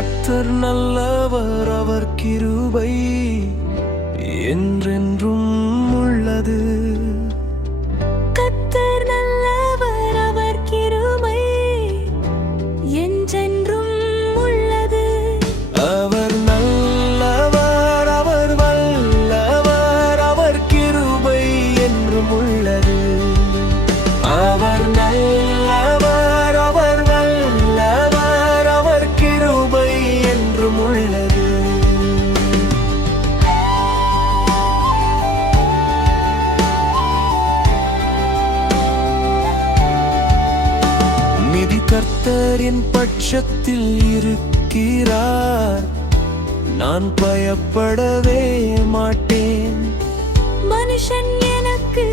கர்த்தர் நல்லவர், அவர் கிருபை என்றென்றும் உள்ளது. கர்த்தர் நல்லவர், அவர் கிருபை என்றென்றும் உள்ளது. அவர் நல்லவர், அவர் வல்லவர், அவர் கிருபை என்றும் உள்ளது. அவர் நல்லவர், அவர் வல்லவர், அவர் கிருபை என்றும் உள்ளது. நிதி கர்த்தரின் பட்சத்தில் இருக்கிறார், நான் பயப்படவே மாட்டேன். மனுஷன் எனக்கு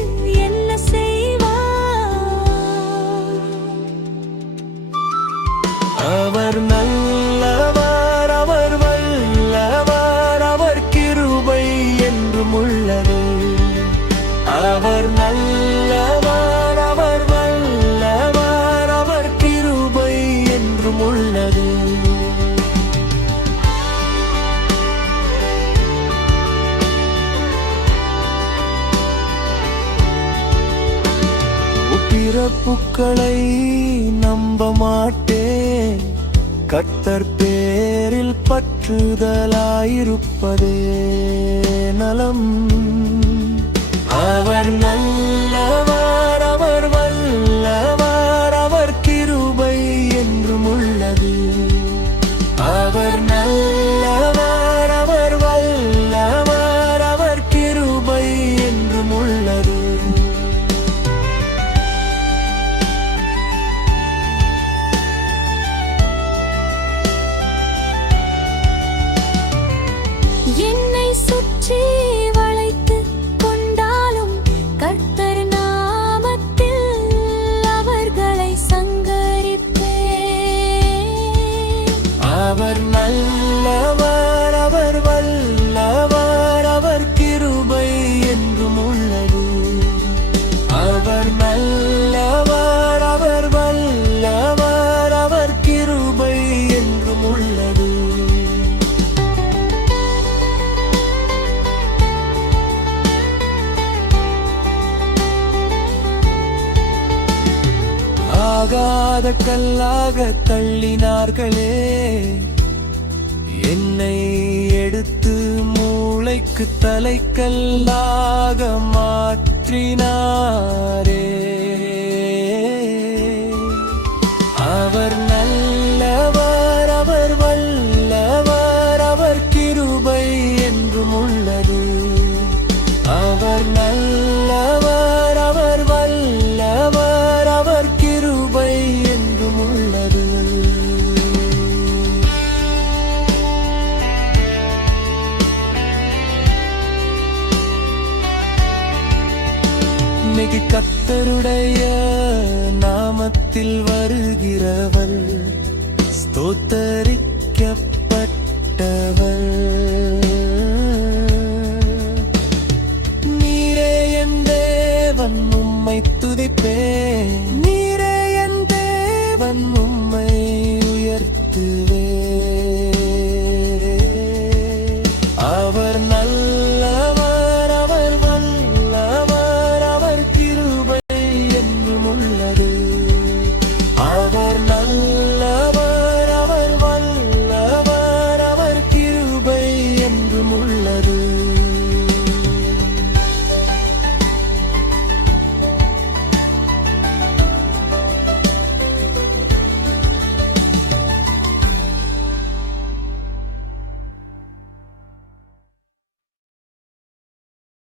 என்ன செய்வார்? அவர் நல்லவர், அவர் வல்லவர், அவர் கிருபை என்றும் உள்ளது. அவர் நல்லவர், அவர் வல்லவர், அவர் கிருபை என்றும் உள்ளது. பிறப்புக்களை நம்ப மாட்டேன், கர்த்தர் பேரில் பற்றுதலாயிருப்பதே நலம். அவர் நல்லவர், அவர் வல்லவர், அவர் கிருபை என்றும் உள்ளது. அவர் நல்லவர், அவர் வல்லவர், அவர் கிருபை என்றும் உள்ளது. என்னை சுற்றி வளைத்து கொண்டாலும் கர்த்தர் நாமத்தில் அவர்களை சங்கரிப்பேன். அவர் நல்லவர், அவர் வல்லவர், அவர் கிருபை என்றும் உள்ளது. அவர் நல்லவர், அவர் வல்லவர், அவர் கிருபை என்றும் உள்ளது. ஆகாத கல்லாக தள்ளினார்களே, என்னை எடுத்து மூளைக்கு தலைக்கல்லாக மாற்றினாரே. அவர் நல்லவர், அவர் வல்லவர், அவர் கிருபை என்றும் உள்ளது. அவர் நல்லவர், அவர் வல்லவர், அவர் கிருபை என்றும் உள்ளது. இன்னைக்கு கர்த்தருடைய நாமத்தில் வருகிறவர் ஸ்தோத்திர